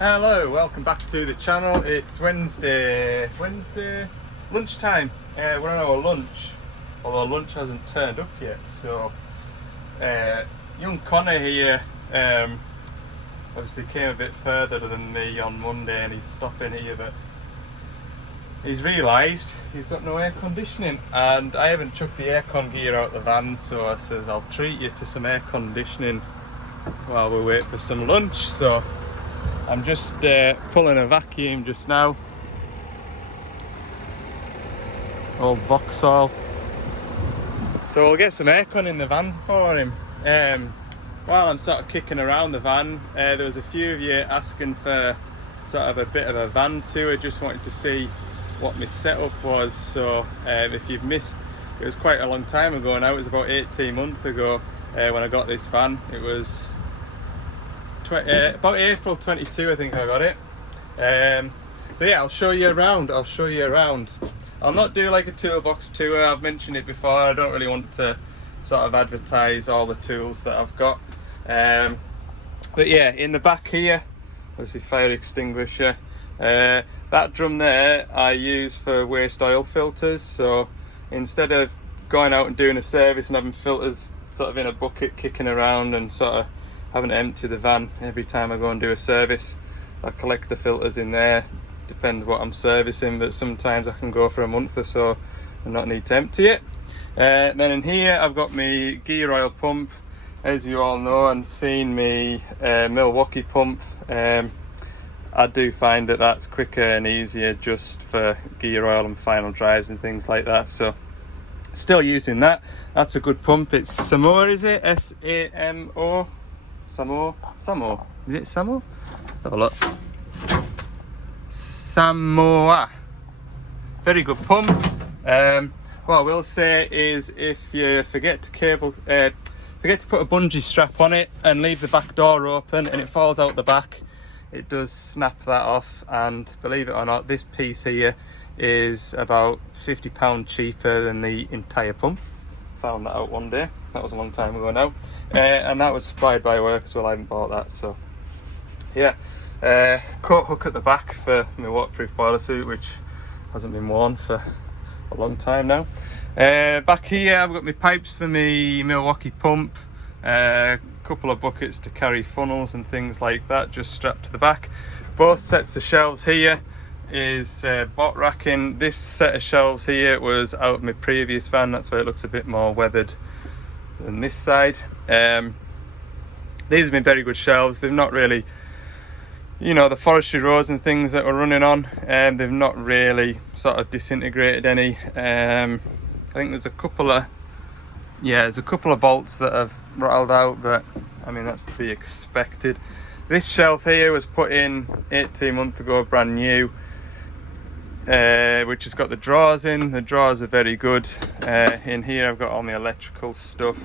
Hello, welcome back to the channel. It's Wednesday lunchtime. We're on our lunch, although lunch hasn't turned up yet. So young Connor here obviously came a bit further than me on Monday, and he's stopping here, but he's realised he's got no air conditioning, and I haven't chucked the aircon gear out the van, so I says I'll treat you to some air conditioning while we wait for some lunch. So I'm just pulling a vacuum just now. Old Vauxhall. So we'll get some aircon in the van for him. While I'm sort of kicking around the van, there was a few of you asking for sort of a bit of a van tour. Just wanted to see what my setup was. So if you've missed, it was quite a long time ago now. It was about 18 months ago when I got this van. It was about April 22, I think I got it. So yeah, I'll show you around. I'll not do like a toolbox tour. I've mentioned it before. I don't really want to sort of advertise all the tools that I've got. But yeah, in the back here, obviously fire extinguisher. That drum there I use for waste oil filters. So instead of going out and doing a service and having filters sort of in a bucket kicking around and sort of having to empty the van every time I go and do a service, I collect the filters in there. Depends what I'm servicing, but sometimes I can go for a month or so and not need to empty it. Then in here I've got my gear oil pump, as you all know, and seen me Milwaukee pump. I do find that that's quicker and easier just for gear oil and final drives and things like that, so still using that. That's a good pump. It's Samoa, is it? S-A-M-O? Samoa. Is it Samoa? Let's have a look. Samoa. Very good pump. What I will say is, if you forget to put a bungee strap on it and leave the back door open and it falls out the back, it does snap that off. And believe it or not, this piece here is about £50 cheaper than the entire pump. Found that out one day. That was a long time ago now, and that was supplied by work as well. I haven't bought that, so yeah. Coat hook at the back for my waterproof boiler suit, which hasn't been worn for a long time now. Back here I've got my pipes for my Milwaukee pump, a couple of buckets to carry funnels and things like that just strapped to the back. Both sets of shelves here is bot racking. This set of shelves here was out of my previous van, that's why it looks a bit more weathered than this side. These have been very good shelves. They've not really, the forestry roads and things that we're running on, they've not really sort of disintegrated any. I think there's a couple of bolts that have rattled out, but I mean, that's to be expected. This shelf here was put in 18 months ago, brand new, which has got the drawers in. The drawers are very good. In here I've got all my electrical stuff.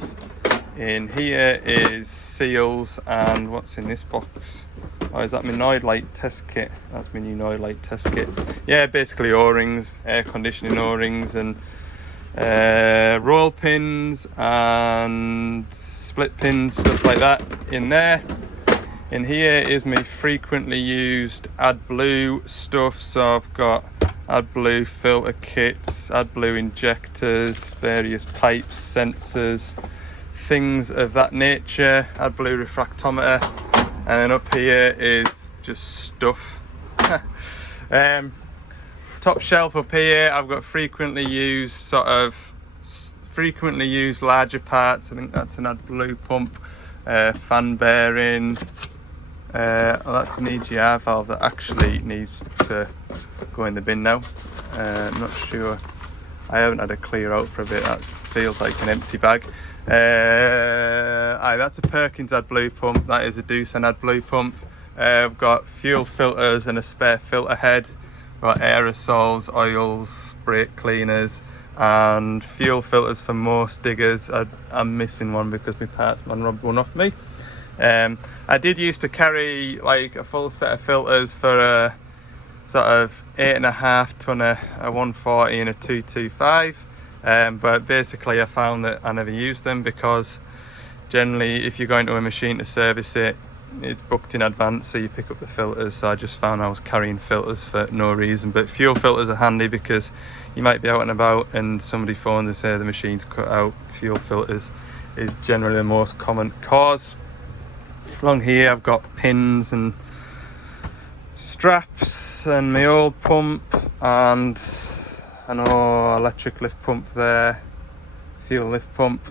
In here is seals, and what's in this box? Oh, is that my Noid light test kit? That's my new Noid light test kit. Yeah, basically O-rings, air conditioning O-rings, and roll pins and split pins, stuff like that in there. In here is my frequently used AdBlue stuff. So I've got AdBlue filter kits, AdBlue injectors, various pipes, sensors, things of that nature, AdBlue refractometer, and then up here is just stuff. Top shelf up here I've got frequently used larger parts. I think that's an AdBlue pump, fan bearing. That's an EGR valve that actually needs to go in the bin now. I'm not sure. I haven't had a clear out for a bit. That feels like an empty bag. That's a Perkins AdBlue pump. That is a Doosan AdBlue pump. I've got fuel filters and a spare filter head. Got aerosols, oils, brake cleaners, and fuel filters for most diggers. I'm missing one because my parts man robbed one off me. I did used to carry like a full set of filters for a sort of 8.5 ton, a 140 and a 225, but basically I found that I never used them because generally if you're going to a machine to service it, it's booked in advance, so you pick up the filters. So I just found I was carrying filters for no reason, but fuel filters are handy because you might be out and about and somebody phones and say the machine's cut out. Fuel filters is generally the most common cause. Along here I've got pins and straps and my old pump and an electric lift pump there, fuel lift pump.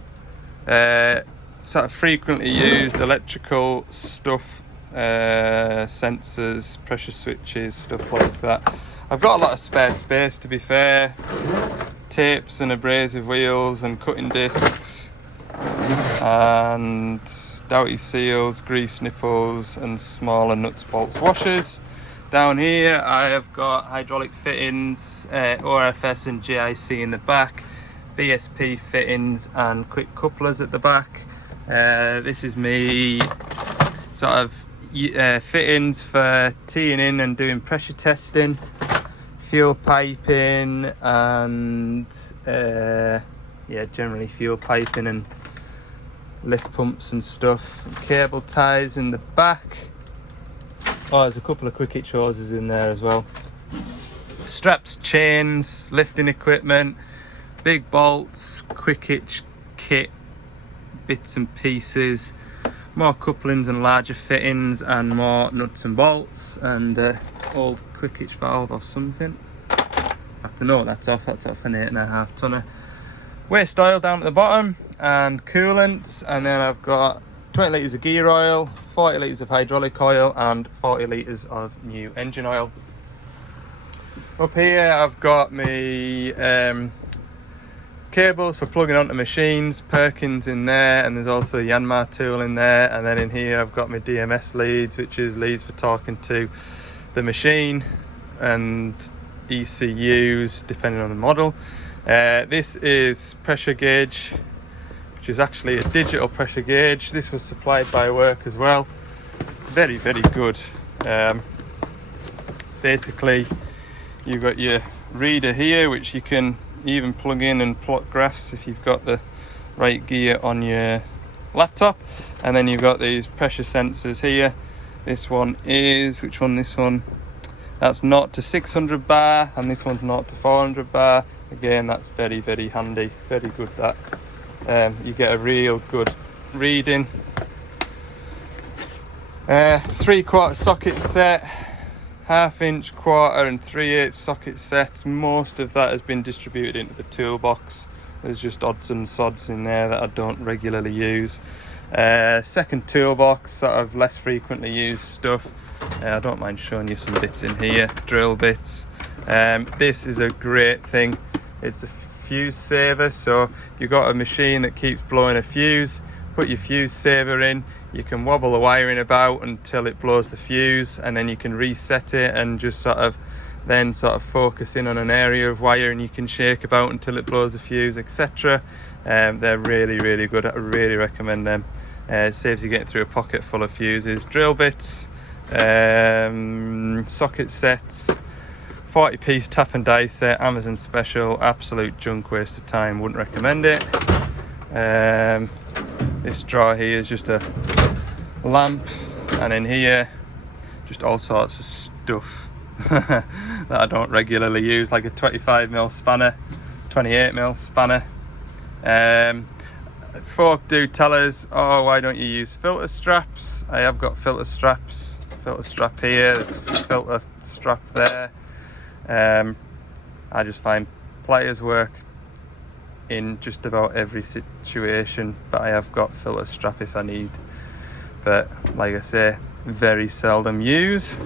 Sort of frequently used electrical stuff, sensors, pressure switches, stuff like that. I've got a lot of spare space, to be fair. Tapes and abrasive wheels and cutting discs and doughty seals, grease nipples and smaller nuts, bolts, washers. Down here I have got hydraulic fittings, ORFS and GIC in the back, BSP fittings and quick couplers at the back. This is me sort of fittings for teeing in and doing pressure testing, fuel piping and generally fuel piping and lift pumps and stuff. Cable ties in the back. Oh, there's a couple of quick hitch hoses in there as well. Straps, chains, lifting equipment, big bolts, quick hitch kit, bits and pieces, more couplings and larger fittings and more nuts and bolts and old quick hitch valve or something. I have to know what that's off an 8.5 tonner. Waste oil down at the bottom and coolant, and then I've got 20 litres of gear oil, 40 litres of hydraulic oil and 40 litres of new engine oil. Up here I've got my cables for plugging onto machines, Perkins in there, and there's also a Yanmar tool in there, and then in here I've got my DMS leads, which is leads for talking to the machine, and ECUs depending on the model. This is pressure gauge, which is actually a digital pressure gauge. This was supplied by work as well. Very, very good. Basically you've got your reader here, which you can even plug in and plot graphs if you've got the right gear on your laptop, and then you've got these pressure sensors here. This one is, which one? This one, that's 0 to 600 bar, and this one's 0 to 400 bar. Again, that's very, very handy, very good. That you get a real good reading. 3/4 socket set, 1/2 inch, quarter and 3/8 socket sets. Most of that has been distributed into the toolbox. There's just odds and sods in there that I don't regularly use. Second toolbox, sort of less frequently used stuff. I don't mind showing you some bits in here, drill bits. This is a great thing. It's a fuse saver, so you've got a machine that keeps blowing a fuse, put your fuse saver in, you can wobble the wiring about until it blows the fuse, and then you can reset it and just sort of focus in on an area of wire, and you can shake about until it blows the fuse, etc. They're really, really good. I really recommend them. It saves you getting through a pocket full of fuses. Drill bits, socket sets, 40-piece tap and die set, Amazon special, absolute junk, waste of time, wouldn't recommend it. This drawer here is just a lamp, and in here just all sorts of stuff that I don't regularly use, like a 25mm spanner, 28mm spanner. Folk do tell us, oh, why don't you use filter straps? I have got filter straps, filter strap here, there's filter strap there. I just find pliers work in just about every situation, but I have got filter strap if I need, but like I say, very seldom use.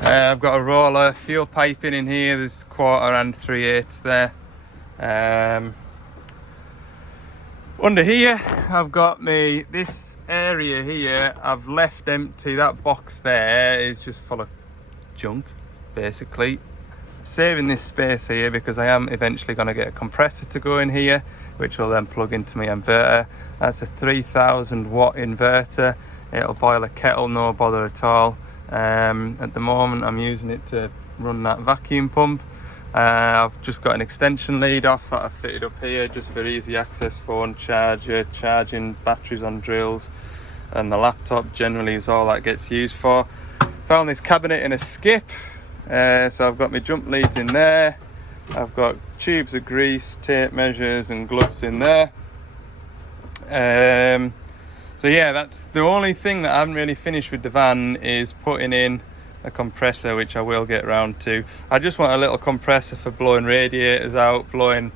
I've got a roller, fuel piping in here, there's 1/4 and 3/8 there. Under here I've got this area here I've left empty. That box there is just full of junk, basically. Saving this space here because I am eventually going to get a compressor to go in here, which will then plug into my inverter. That's a 3000 watt inverter. It'll boil a kettle, no bother at all. At the moment I'm using it to run that vacuum pump. I've just got an extension lead off that I've fitted up here just for easy access, phone charger, charging batteries on drills, and the laptop generally is all that gets used for. Found this cabinet in a skip, so I've got my jump leads in there, I've got tubes of grease, tape measures and gloves in there. So yeah, that's the only thing that I haven't really finished with the van, is putting in a compressor, which I will get round to. I just want a little compressor for blowing radiators out, blowing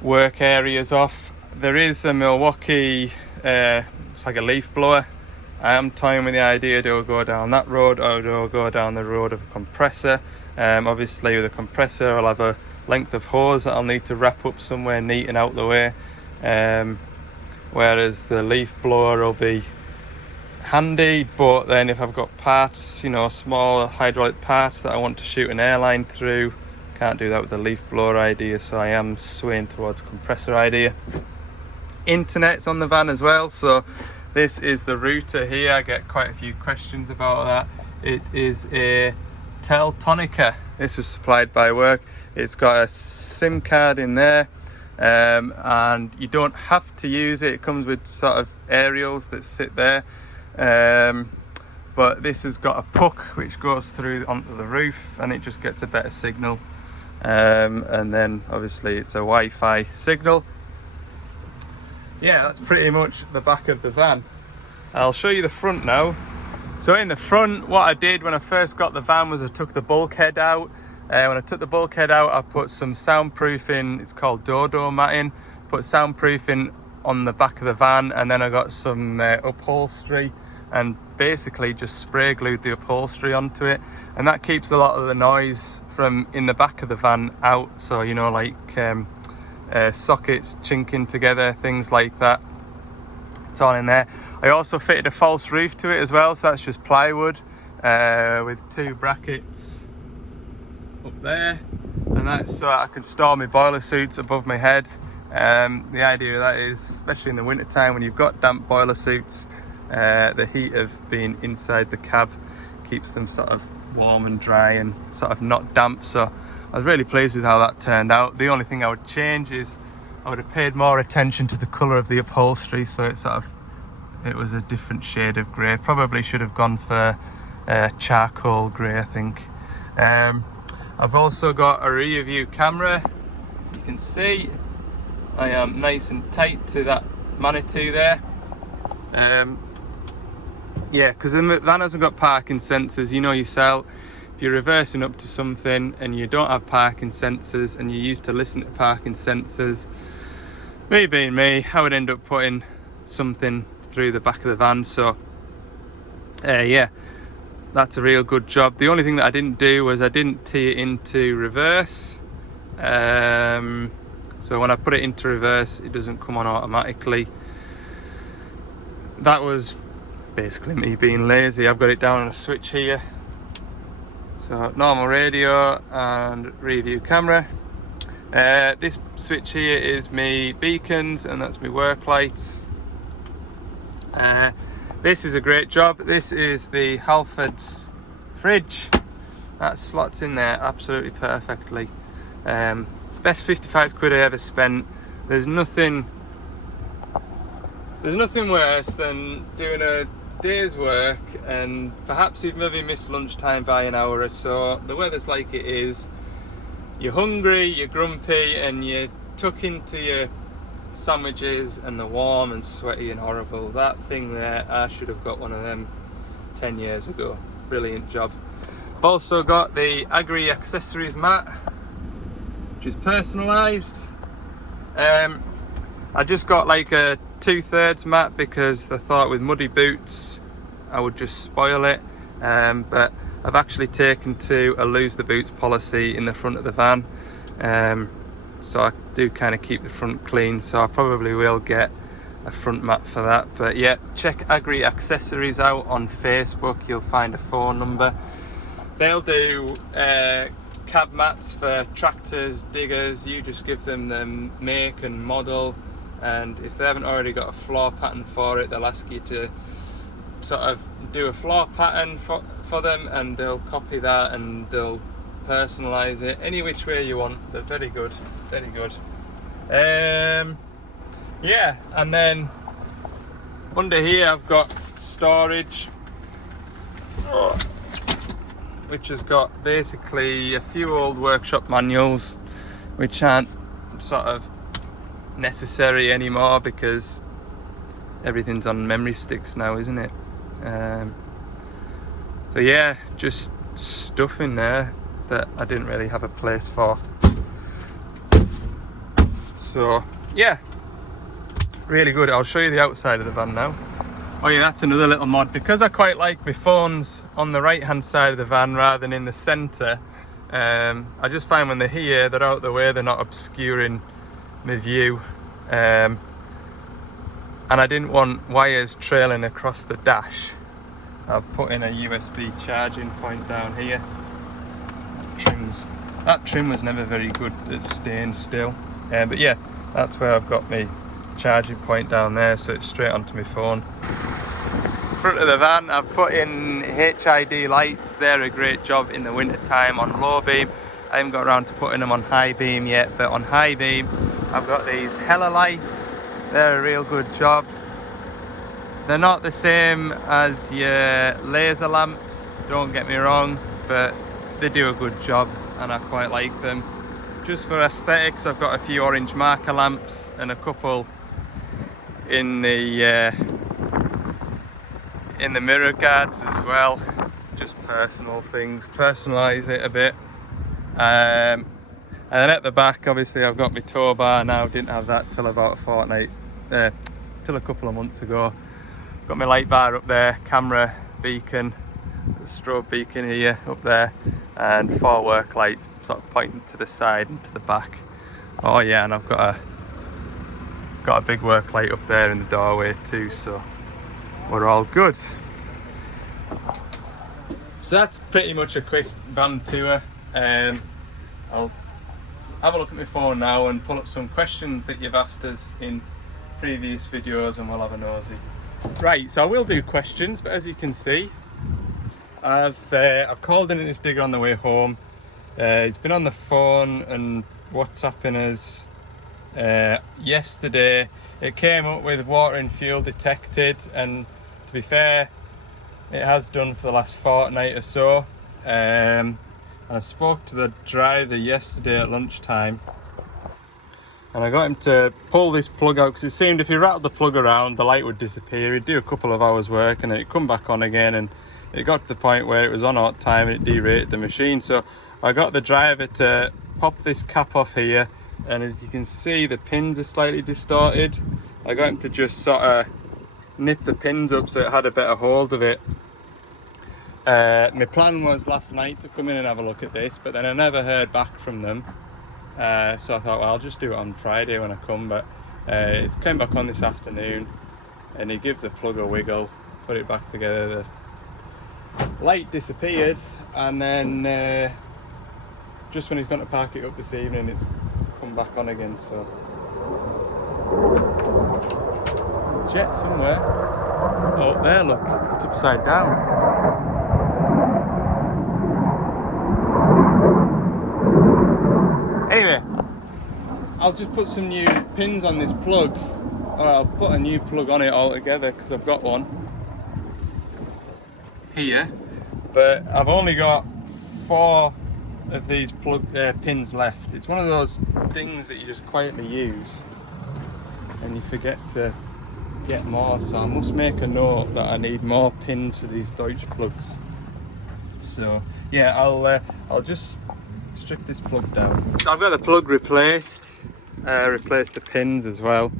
work areas off. There is a Milwaukee, it's like a leaf blower. I am toying with the idea, do I go down that road or do I go down the road of a compressor? Obviously with a compressor I'll have a length of hose that I'll need to wrap up somewhere neat and out the way. Whereas the leaf blower will be handy, but then if I've got parts, you know, small hydraulic parts that I want to shoot an airline through, can't do that with the leaf blower idea, so I am swaying towards compressor idea. Internet's on the van as well, so this is the router here. I get quite a few questions about that. It is a Teltonica. This was supplied by work. It's got a SIM card in there. And you don't have to use it. It comes with sort of aerials that sit there, but this has got a puck which goes through onto the roof and it just gets a better signal, and then obviously it's a Wi-Fi signal. Yeah, that's pretty much the back of the van. I'll show you the front now. So in the front, what I did when I first got the van was I took the bulkhead out. When I took the bulkhead out, I put some soundproofing, it's called Dodo matting, put soundproofing on the back of the van, and then I got some upholstery and basically just spray glued the upholstery onto it, and that keeps a lot of the noise from in the back of the van out. So, you know, like sockets chinking together, things like that, it's all in there. I also fitted a false roof to it as well, so that's just plywood with 2 brackets up there, and that's so I can store my boiler suits above my head. The idea of that is, especially in the winter time when you've got damp boiler suits, the heat of being inside the cab keeps them sort of warm and dry and sort of not damp. So I was really pleased with how that turned out. The only thing I would change is I would have paid more attention to the colour of the upholstery, so it was a different shade of grey. Probably should have gone for charcoal grey, I think. I've also got a rear view camera. As you can see, I am nice and tight to that Manitou there. Yeah, because the van hasn't got parking sensors. You know yourself, if you're reversing up to something and you don't have parking sensors and you're used to listening to parking sensors, me being me, I would end up putting something through the back of the van. So yeah, that's a real good job. The only thing that I didn't do was I didn't tee it into reverse. So when I put it into reverse, it doesn't come on automatically. That was basically me being lazy. I've got it down on a switch here. So normal radio and rear view camera. This switch here is me beacons, and that's my work lights. This is a great job. This is the Halfords fridge. That slots in there absolutely perfectly. Best 55 quid I ever spent. There's nothing worse than doing a day's work and perhaps you've maybe missed lunchtime by an hour or so. The weather's like it is. You're hungry, you're grumpy, and you tuck into your sandwiches and they're warm and sweaty and horrible. That thing there, I should have got one of them 10 years ago. Brilliant job. I've also got the Agri accessories mat, which is personalised. I just got like a 2/3 mat because I thought with muddy boots I would just spoil it, but I've actually taken to a lose the boots policy in the front of the van. So I do kind of keep the front clean, so I probably will get a front mat for that. But yeah, check Agri Accessories out on Facebook, you'll find a phone number. They'll do cab mats for tractors, diggers. You just give them the make and model, and if they haven't already got a floor pattern for it, they'll ask you to sort of do a floor pattern for them, and they'll copy that and they'll personalize it any which way you want. They're very good, very good. Yeah, and then Under here I've got storage, which has got basically a few old workshop manuals which aren't sort of necessary anymore because everything's on memory sticks now, isn't it? So yeah, just stuff in there that I didn't really have a place for. So yeah, really good. I'll show you the outside of the van now. Oh yeah, that's another little mod. Because I quite like my phones on the right hand side of the van rather than in the centre, I just find when they're here, they're out of the way, they're not obscuring my view. And I didn't want wires trailing across the dash. I've put in a USB charging point down here. That trim was never very good at staying still. But yeah, that's where I've got my charging point down there, so it's straight onto my phone. Front of the van, I've put in HID lights. They're a great job in the winter time on low beam. I haven't got around to putting them on high beam yet, but on high beam I've got these Hella lights. They're a real good job. They're not the same as your laser lamps, don't get me wrong, but they do a good job and I quite like them. Just for aesthetics, I've got a few orange marker lamps and a couple in the mirror guards as well. Just personal things, personalise it a bit. And then at the back, obviously, I've got my tow bar now. Didn't have that till about till a couple of months ago. Got my light bar up there, camera beacon, strobe beacon here, up there, and 4 work lights sort of pointing to the side and to the back. Oh yeah, and I've got a big work light up there in the doorway too, so we're all good. So that's pretty much a quick van tour. I'll have a look at my phone now and pull up some questions that you've asked us in previous videos and we'll have a nosy. Right, so I will do questions, but as you can see, I've called in this digger on the way home. He's been on the phone and WhatsApping us yesterday. It came up with water and fuel detected, and to be fair, it has done for the last fortnight or so. And I spoke to the driver yesterday at lunchtime, and I got him to pull this plug out because it seemed if you rattled the plug around, the light would disappear. He'd do a couple of hours work and then it'd come back on again, and it got to the point where it was on odd time and it derated the machine. So I got the driver to pop this cap off here, and as you can see, the pins are slightly distorted. I got him to just sort of nip the pins up so it had a better hold of it. My plan was last night to come in and have a look at this, but then I never heard back from them. So I thought, well, I'll just do it on Friday when I come, but it came back on this afternoon, and he gave the plug a wiggle, put it back together, the light disappeared, and then just when he's going to park it up this evening, it's come back on again. So jet somewhere. Oh, there, look, it's upside down. Anyway, I'll just put some new pins on this plug, or I'll put a new plug on it altogether because I've got one here, but I've only got 4 of these plug pins left. It's one of those things that you just quietly use and you forget to get more, so I must make a note that I need more pins for these Deutsch plugs. So yeah, I'll just strip this plug down. I've got the plug replaced, replaced the pins as well.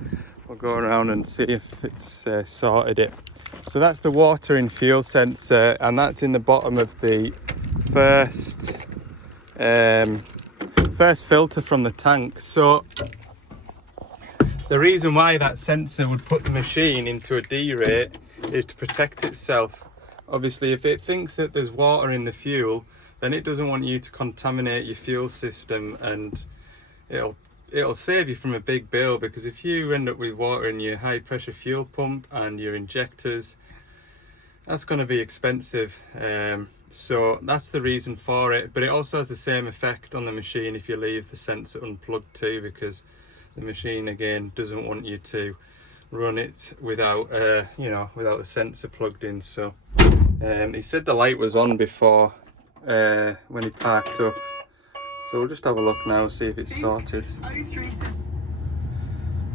I'll go around and see if it's sorted it. So that's the water and fuel sensor, and that's in the bottom of the first filter from the tank. So the reason why that sensor would put the machine into a D rate is to protect itself. Obviously, if it thinks that there's water in the fuel, then it doesn't want you to contaminate your fuel system, and it'll save you from a big bill, because if you end up with water in your high pressure fuel pump and your injectors, that's going to be expensive. So that's the reason for it, but it also has the same effect on the machine if you leave the sensor unplugged too, because the machine again doesn't want you to run it without you know, without the sensor plugged in. So he said the light was on before when he parked up, so we'll just have a look now, see if it's sorted.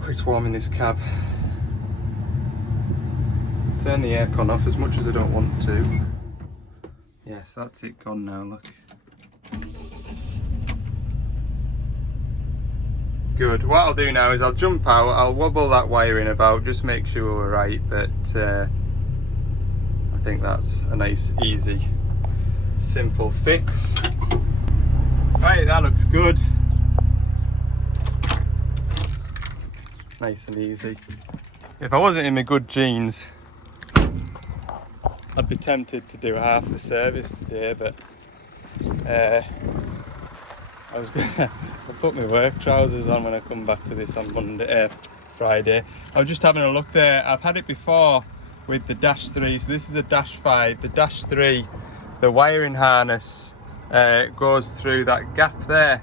It's warm in this cab. Turn the aircon off as much as I don't want to. Yes, that's it gone now, look. Good. What I'll do now is I'll jump out, I'll wobble that wiring about, just make sure we're right, but I think that's a nice, easy, simple fix. Right, that looks good. Nice and easy. If I wasn't in my good jeans, I'd be tempted to do half the service today, but I was gonna I'll put my work trousers on when I come back to this on Friday. I was just having a look there. I've had it before with the Dash 3, so this is a Dash 5. The Dash 3, the wiring harness goes through that gap there,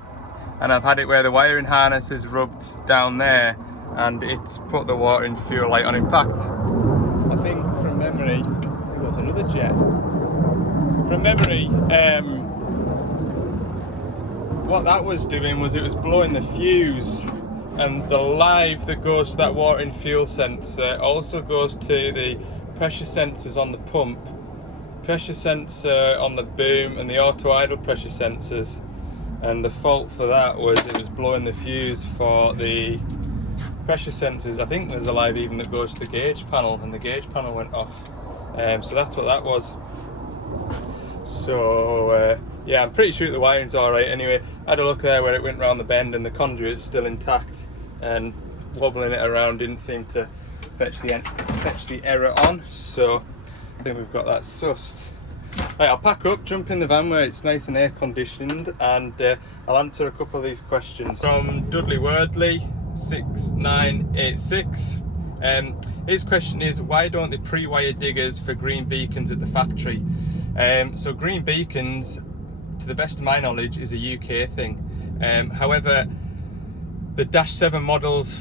and I've had it where the wiring harness is rubbed down there and it's put the water and fuel light on. In fact, I think from memory, it was another jet. From memory, what that was doing was it was blowing the fuse, and the live that goes to that water and fuel sensor also goes to the pressure sensors on the pump, pressure sensor on the boom, and the auto idle pressure sensors. And the fault for that was it was blowing the fuse for the pressure sensors. I think there's a live even that goes to the gauge panel, and the gauge panel went off. So that's what that was. So yeah, I'm pretty sure the wiring's alright anyway. I had a look there where it went round the bend and the conduit's still intact, and wobbling it around didn't seem to fetch the error on, so I think we've got that sussed. Right, I'll pack up, jump in the van where it's nice and air conditioned, and I'll answer a couple of these questions. From Dudley Wordley 6986. His question is, why don't they pre-wire diggers for green beacons at the factory? So green beacons, to the best of my knowledge, is a UK thing. However, the Dash 7 models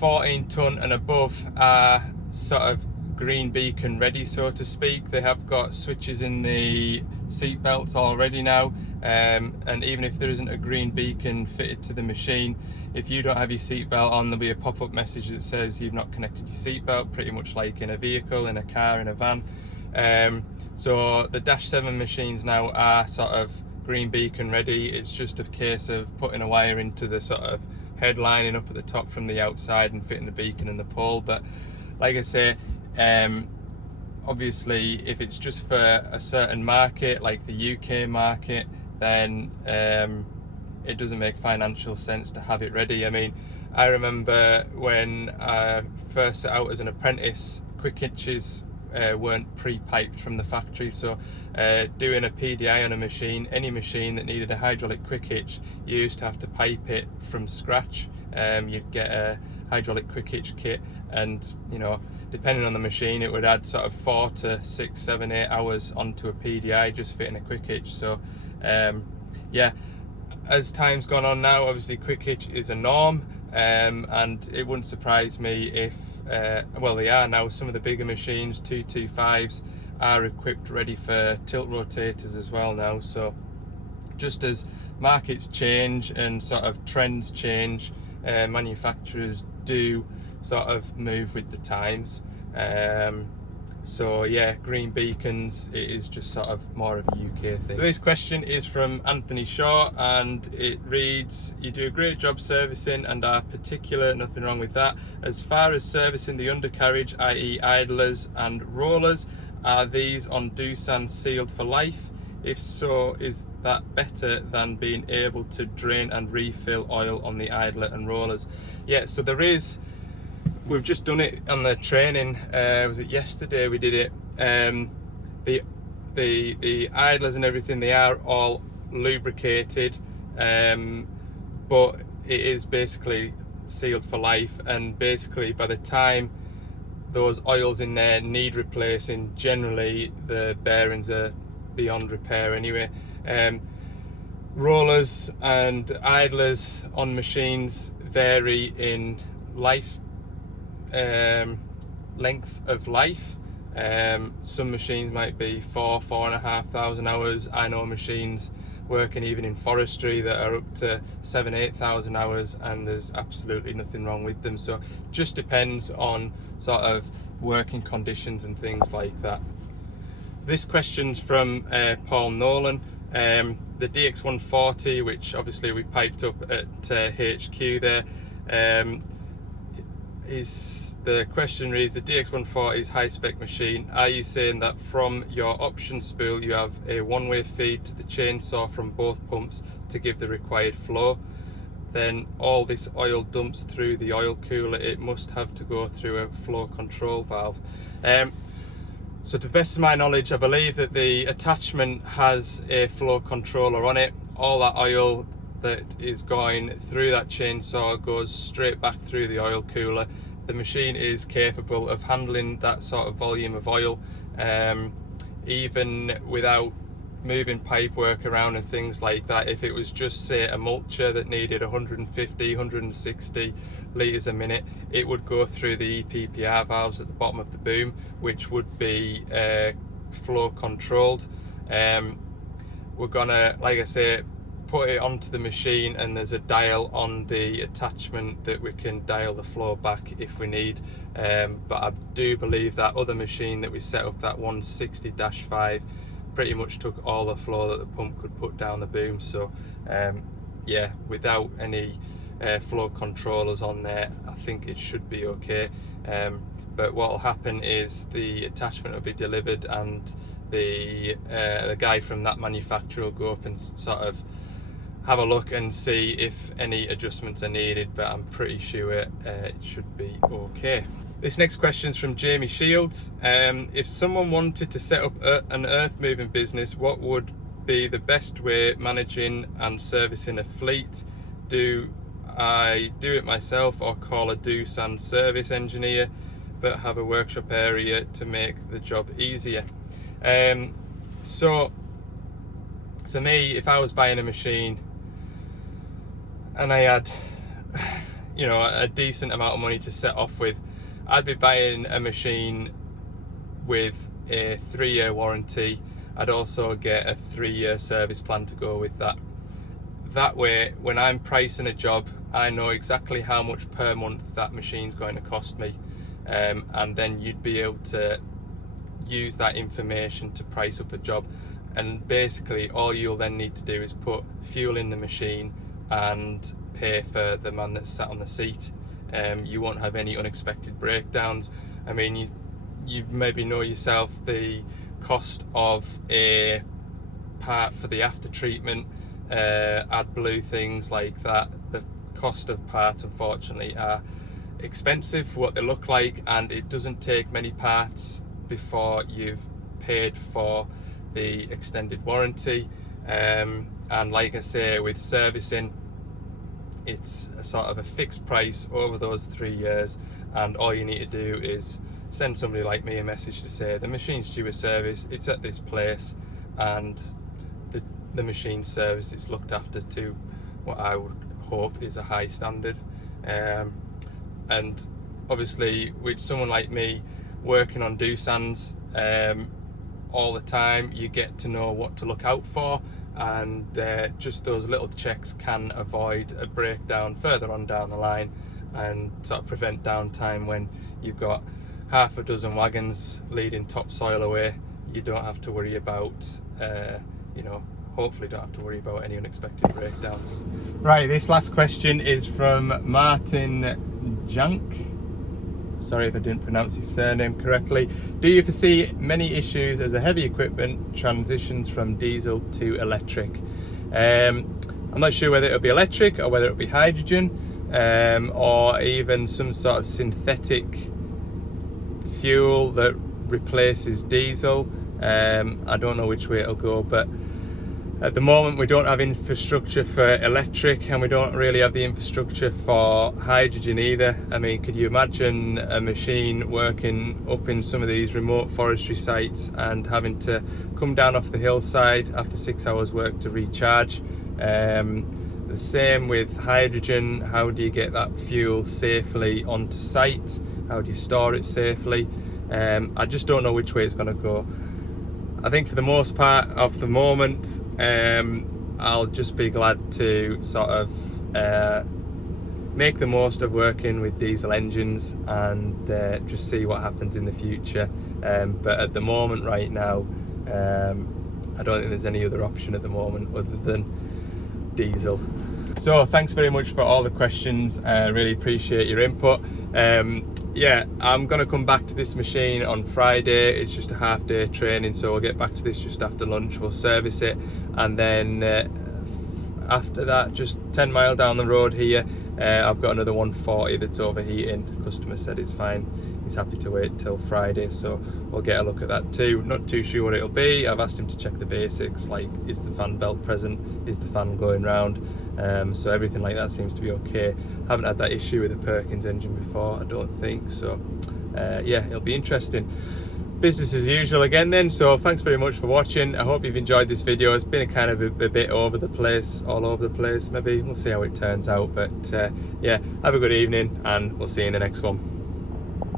14 ton and above are sort of green beacon ready, so to speak. They have got switches in the seat belts already now, and even if there isn't a green beacon fitted to the machine, if you don't have your seat belt on, there'll be a pop-up message that says you've not connected your seat belt, pretty much like in a vehicle, in a car, in a van. So the Dash 7 machines now are sort of green beacon ready. It's just a case of putting a wire into the sort of headlining up at the top from the outside and fitting the beacon in the pole. But like I say, obviously if it's just for a certain market like the UK market, then it doesn't make financial sense to have it ready. I mean, I remember when I first set out as an apprentice, quick hitches weren't pre-piped from the factory, so doing a PDI on a machine, any machine that needed a hydraulic quick hitch, you used to have to pipe it from scratch. You'd get a hydraulic quick hitch kit, and you know, depending on the machine, it would add sort of 4 to 6, 7, 8 hours onto a PDI just fitting a quick hitch. So yeah, as time's gone on now, obviously quick hitch is a norm, and it wouldn't surprise me if well, they are now, some of the bigger machines, 225s, are equipped ready for tilt rotators as well now. So just as markets change and sort of trends change, manufacturers do sort of move with the times. So yeah, green beacons, it is just sort of more of a UK thing. So this question is from Anthony Shaw, and it reads, you do a great job servicing and are particular, nothing wrong with that. As far as servicing the undercarriage, i.e. idlers and rollers, are these on Doosan sealed for life? If so, is that better than being able to drain and refill oil on the idler and rollers? Yeah, so there is, we've just done it on the training, was it yesterday we did it? The idlers and everything, they are all lubricated, but it is basically sealed for life, and basically by the time those oils in there need replacing, generally the bearings are beyond repair anyway. Rollers and idlers on machines vary in life length of life. Some machines might be 4,500 hours. I know machines working even in forestry that are up to 7,000-8,000 hours, and there's absolutely nothing wrong with them. So just depends on sort of working conditions and things like that. This question's from Paul Nolan. The DX140, which obviously we piped up at HQ there, the question reads: the DX140 is high-spec machine. Are you saying that from your option spool you have a one-way feed to the chainsaw from both pumps to give the required flow? Then all this oil dumps through the oil cooler. It must have to go through a flow control valve. So to the best of my knowledge, I believe that the attachment has a flow controller on it. All that oil that is going through that chainsaw goes straight back through the oil cooler. The machine is capable of handling that sort of volume of oil, even without moving pipework around and things like that. If it was just, say, a mulcher that needed 150, 160 litres a minute, it would go through the EPPR valves at the bottom of the boom, which would be flow controlled. We're gonna, like I say, put it onto the machine, and there's a dial on the attachment that we can dial the flow back if we need. But I do believe that other machine that we set up, that 160-5, pretty much took all the flow that the pump could put down the boom. So yeah, without any flow controllers on there, I think it should be okay. But what will happen is the attachment will be delivered, and the guy from that manufacturer will go up and sort of have a look and see if any adjustments are needed, but I'm pretty sure it should be okay. This next question is from Jamie Shields. If someone wanted to set up an earth moving business, what would be the best way managing and servicing a fleet? Do I do it myself or call a Doosan service engineer, but have a workshop area to make the job easier? So for me, if I was buying a machine and I had, you know, a decent amount of money to set off with, I'd be buying a machine with a 3-year warranty. I'd also get a 3-year service plan to go with that. That way, when I'm pricing a job, I know exactly how much per month that machine's going to cost me. And then you'd be able to use that information to price up a job. And basically, all you'll then need to do is put fuel in the machine and pay for the man that's sat on the seat. You won't have any unexpected breakdowns. I mean, you maybe know yourself the cost of a part for the after treatment, AdBlue, things like that. The cost of parts, unfortunately, are expensive for what they look like, and it doesn't take many parts before you've paid for the extended warranty. And like I say, with servicing, it's a sort of a fixed price over those 3 years, and all you need to do is send somebody like me a message to say the machine's due a service, it's at this place, and the machine's serviced, it's looked after to what I would hope is a high standard. And obviously, with someone like me working on Doosans all the time, you get to know what to look out for, and just those little checks can avoid a breakdown further on down the line, and sort of prevent downtime when you've got half a dozen wagons leading topsoil away. You don't have to worry about, you know, hopefully don't have to worry about any unexpected breakdowns. Right, this last question is from Martin Junk. Sorry if I didn't pronounce his surname correctly. Do you foresee many issues as a heavy equipment transitions from diesel to electric? I'm not sure whether it'll be electric or whether it'll be hydrogen, or even some sort of synthetic fuel that replaces diesel. I don't know which way it'll go, but at the moment we don't have infrastructure for electric, and we don't really have the infrastructure for hydrogen either. I mean, could you imagine a machine working up in some of these remote forestry sites and having to come down off the hillside after 6 hours work to recharge? The same with hydrogen. How do you get that fuel safely onto site? How do you store it safely? I just don't know which way it's going to go. I think for the most part of the moment, I'll just be glad to sort of make the most of working with diesel engines and just see what happens in the future. But at the moment, right now, I don't think there's any other option at the moment other than diesel. So thanks very much for all the questions. Really appreciate your input. Yeah, I'm gonna come back to this machine on Friday. It's just a half-day training, so we'll get back to this just after lunch. We'll service it, and then after that, just 10 mile down the road here, I've got another 140 that's overheating. The customer said it's fine, he's happy to wait till Friday, so we'll get a look at that too. Not too sure what it'll be. I've asked him to check the basics, like is the fan belt present, is the fan going round, so everything like that seems to be okay. Haven't had that issue with the Perkins engine before, I don't think, so yeah, it'll be interesting. Business as usual again then, so thanks very much for watching. I hope you've enjoyed this video. It's been a kind of a bit all over the place, maybe. We'll see how it turns out, but yeah, have a good evening and we'll see you in the next one.